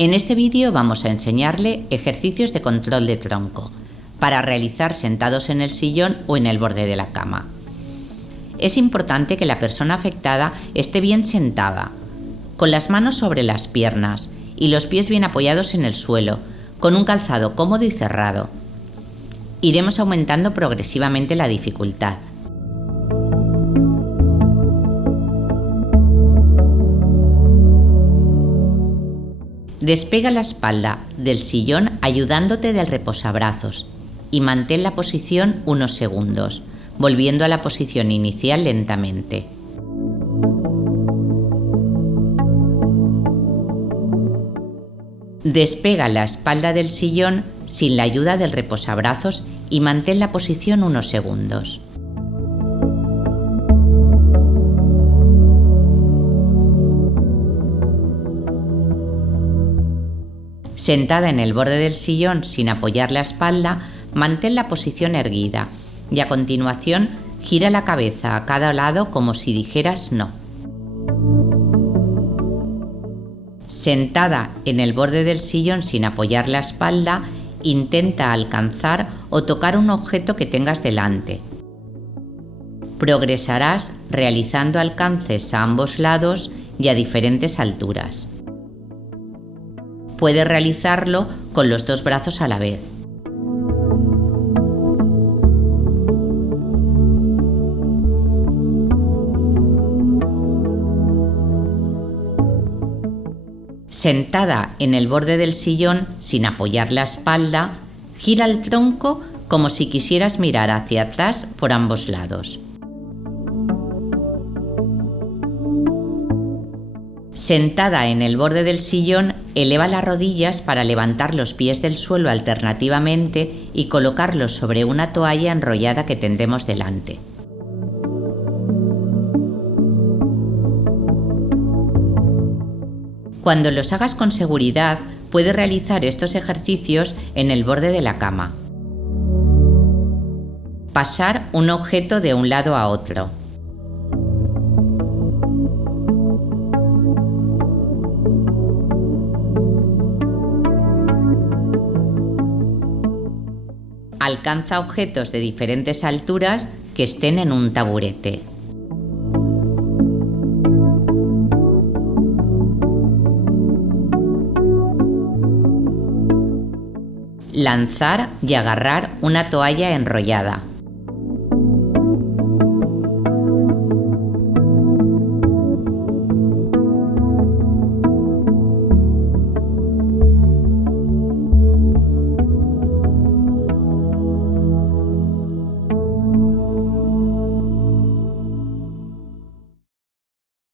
En este vídeo vamos a enseñarle ejercicios de control de tronco para realizar sentados en el sillón o en el borde de la cama. Es importante que la persona afectada esté bien sentada, con las manos sobre las piernas y los pies bien apoyados en el suelo, con un calzado cómodo y cerrado. Iremos aumentando progresivamente la dificultad. Despega la espalda del sillón ayudándote del reposabrazos y mantén la posición unos segundos, volviendo a la posición inicial lentamente. Despega la espalda del sillón sin la ayuda del reposabrazos y mantén la posición unos segundos. Sentada en el borde del sillón sin apoyar la espalda, mantén la posición erguida y a continuación gira la cabeza a cada lado como si dijeras no. Sentada en el borde del sillón sin apoyar la espalda, intenta alcanzar o tocar un objeto que tengas delante. Progresarás realizando alcances a ambos lados y a diferentes alturas. Puedes realizarlo con los dos brazos a la vez. Sentada en el borde del sillón sin apoyar la espalda, gira el tronco como si quisieras mirar hacia atrás por ambos lados. Sentada en el borde del sillón, eleva las rodillas para levantar los pies del suelo alternativamente y colocarlos sobre una toalla enrollada que tendemos delante. Cuando los hagas con seguridad, puedes realizar estos ejercicios en el borde de la cama. Pasar un objeto de un lado a otro. Alcanza objetos de diferentes alturas que estén en un taburete. Lanzar y agarrar una toalla enrollada.